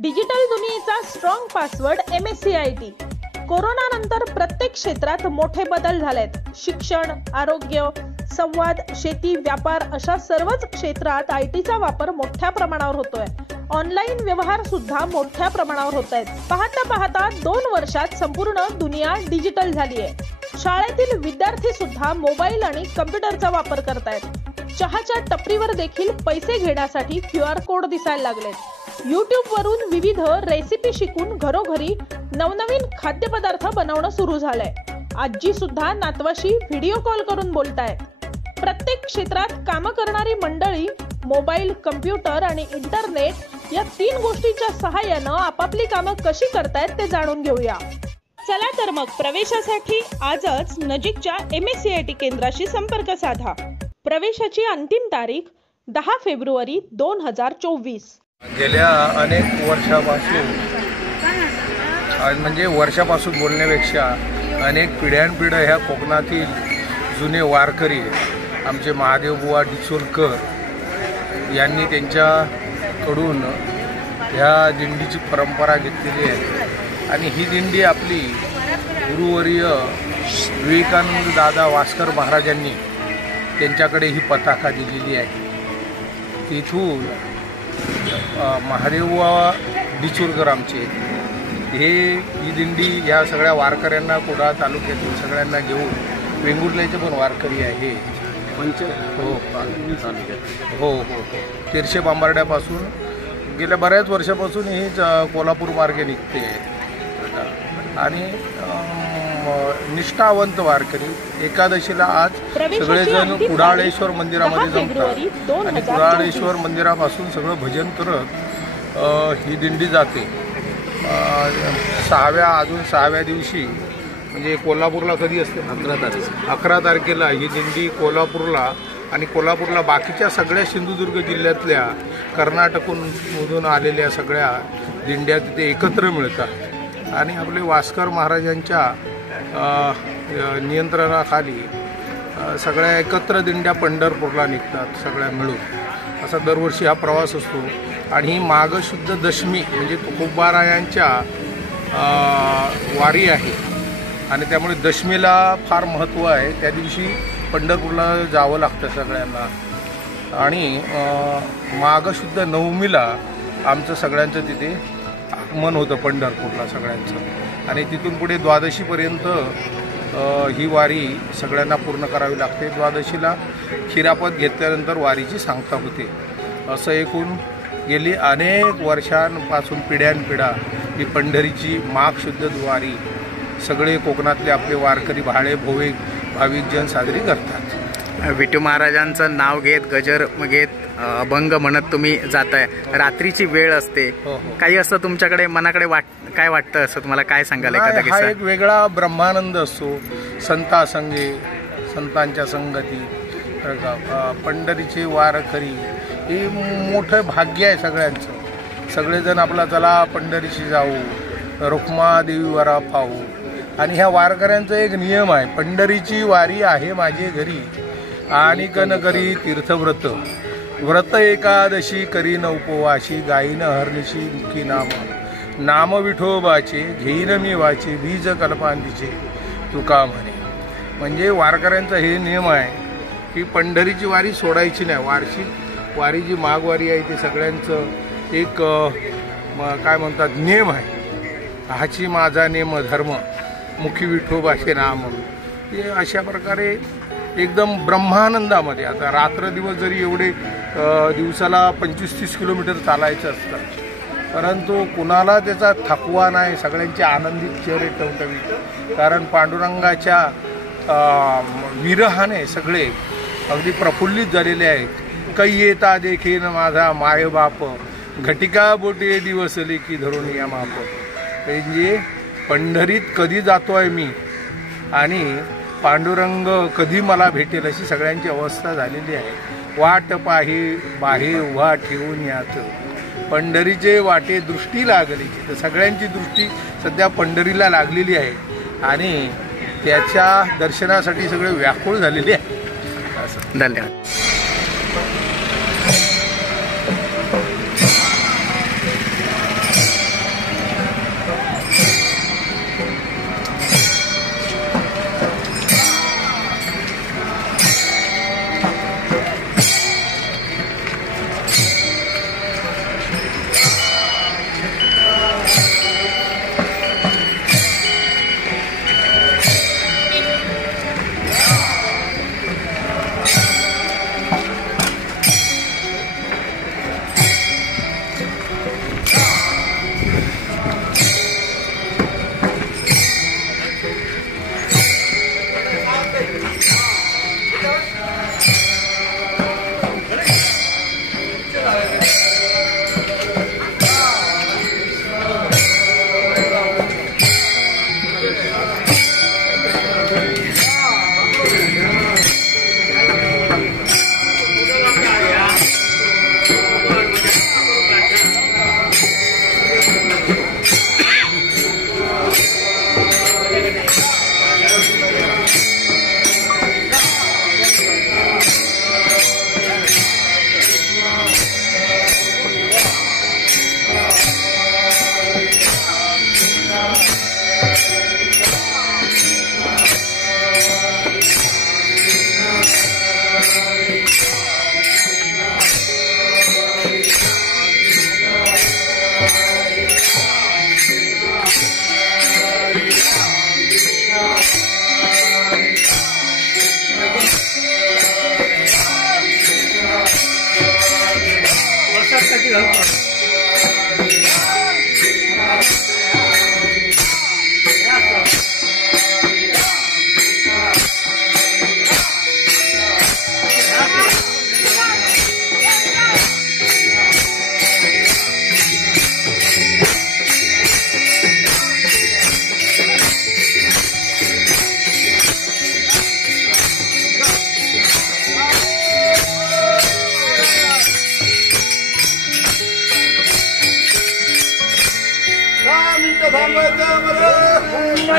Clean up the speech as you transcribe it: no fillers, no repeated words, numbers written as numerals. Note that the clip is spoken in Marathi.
डिजिटल दुनियेचा स्ट्रॉंग पासवर्ड MSCIT। कोरोना नंतर प्रत्येक क्षेत्रात मोठे बदल झालेत। शिक्षण, आरोग्य, संवाद, शेती, व्यापार अशा सर्वच क्षेत्रात ITचा वापर मोठ्या प्रमाणावर होतोय। ऑनलाइन व्यवहार सुद्धा मोठ्या प्रमाणावर होत आहेत। पाहता पाहता 2 वर्षात संपूर्ण दुनिया डिजिटल झाली आहे। शाळेतील विद्यार्थी सुद्धा मोबाईल आणि कम्प्युटरचा वापर करतायत। चहाच्या टपरीवर देखील पैसे घेण्यासाठी QR कोड दिसायला लागलेत। YouTube वरून विविध रेसिपी शिकून घरोघरी नवनवीन खाद्यपदार्थ बनवणं सुरू झालंय। आजी सुद्धा नातवाशी व्हिडिओ कॉल करून बोलतायत। प्रत्येक क्षेत्रात काम करणारी मंडळी मोबाईल, कम्प्युटर आणि इंटरनेट या 3 गोष्टींच्या सहाय्याने आपापली कामं कशी करतायत ते जाणून घेऊया। चला तर मग प्रवेशासाठी आजच नजीकच्या MSCIT केंद्राशी संपर्क साधा। प्रवेशाची अंतिम तारीख 10 फेब्रुवारी 2024। गेल्या अनेक वर्षापासून म्हणजे वर्षापासून बोलण्यापेक्षा अनेक पिढ्यानपिढ्या ह्या कोकणातील जुने वारकरी आमचे महादेवबुवा डिचोलकर यांनी त्यांच्याकडून ह्या दिंडीची परंपरा घेतलेली आहे। आणि ही दिंडी आपली गुरुवर्य विवेकानंद दादा वास्कर महाराजांनी त्यांच्याकडे ही पताका दिलेली आहे। तिथून महादेवबुवा डिचोलकर आमचे ही दिंडी या सगळ्या वारकऱ्यांना कुडाळ तालुक्यातील सगळ्यांना घेऊन वेंगुर्ल्याचे पण वारकरी आहे हो तिरशे बांबार्ड्यापासून गेल्या बऱ्याच वर्षापासून ही कोल्हापूर मार्गे निघते आणि निष्ठावंत वारकरी एकादशीला आज सगळेजण कुडाळेश्वर मंदिरामध्ये जमतात आणि कुडाळेश्वर मंदिरापासून सगळं भजन करत ही दिंडी जाते। 6व्या दिवशी म्हणजे कोल्हापूरला कधी असते 11 तारखेला ही दिंडी कोल्हापूरला आणि कोल्हापूरला बाकीच्या सगळ्या सिंधुदुर्ग जिल्ह्यातल्या कर्नाटकमधून आलेल्या सगळ्या दिंड्या तिथे एकत्र मिळतात आणि आपले वास्कर महाराजांच्या नियंत्रणाखाली सगळ्या एकत्र दिंड्या पंढरपूरला निघतात सगळ्या मिळून। असा दरवर्षी हा प्रवास असतो आणि ही माघशुद्ध दशमी म्हणजे तुकोबारायांच्या वारी आहे आणि त्यामुळे दशमीला फार महत्त्व आहे। त्या दिवशी पंढरपूरला जावं लागतं सगळ्यांना आणि माघशुद्ध नवमीला आमचं सगळ्यांचं तिथे आगमन होतं पंढरपूरला सगळ्यांचं आणि तिथून पुढे द्वादशीपर्यंत ही वारी सगळ्यांना पूर्ण करावी लागते। द्वादशीला खिरापत घेतल्यानंतर वारीची सांगता होते। असं एकूण गेली अनेक वर्षांपासून पिढ्यानपिढ्या ही पंढरीची माघशुद्ध वारी सगळे कोकणातले आपले वारकरी भाळे भोवे भाविकजन साजरी करतात। विठू महाराजांचं नाव घेत गजर घेत अभंग म्हणत तुम्ही जाताय। रात्रीची वेळ असते, काही असं तुमच्याकडे मनाकडे काय वाटतं असं तुम्हाला काय सांगाल? हा एक वेगळा ब्रह्मानंद असतो संतांसंगे संतांच्या संगती। पंढरीचे वारकरी हे मोठं भाग्य आहे सगळ्यांचं। सगळेजण आपला चला पंढरीशी जाऊ रुक्मादेवीवरा पाहू आणि ह्या वारकऱ्यांचा एक नियम आहे पंढरीची वारी आहे माझे घरी आणि कन करी तीर्थव्रत व्रत एकादशी करीन उपवाशी गायीन हरनिशी मुखी नाम विठोबाचे घेईन मी वाचे बीज कल्पांतीचे तुका म्हणे। म्हणजे वारकऱ्यांचा हे नियम आहे की पंढरीची वारी सोडायची नाही। वार्षिक वारी जी माघवारी आहे ते सगळ्यांचं एक काय म्हणतात नियम आहे। हाची माझा नेम धर्म मुखी विठोबाचे नाम हे अशा प्रकारे एकदम ब्रह्मानंदामध्ये। आता रात्र दिवस जरी एवढे दिवसाला 25-30 किलोमीटर चालायचं असतं परंतु कुणाला त्याचा थकवा नाही, सगळ्यांचे आनंदित चेहरे टवटवीत। कारण पांडुरंगाच्या विरहाने सगळे अगदी प्रफुल्लित झालेले आहेत। कै येता देखील माझा मायबाप घटिका बोटे दिवसले की धरून या माप। म्हणजे पंढरीत कधी जातोय मी आणि पांडुरंग कधी मला भेटेल अशी सगळ्यांची अवस्था झालेली आहे। वाट पाही बाहे उभा ठेवून याच पंढरीचे वाटे दृष्टी लागलीची। तर सगळ्यांची दृष्टी सध्या पंढरीला लागलेली आहे आणि त्याच्या दर्शनासाठी सगळे व्याकुळ झालेले आहे। असं धन्यवाद। थांबायचं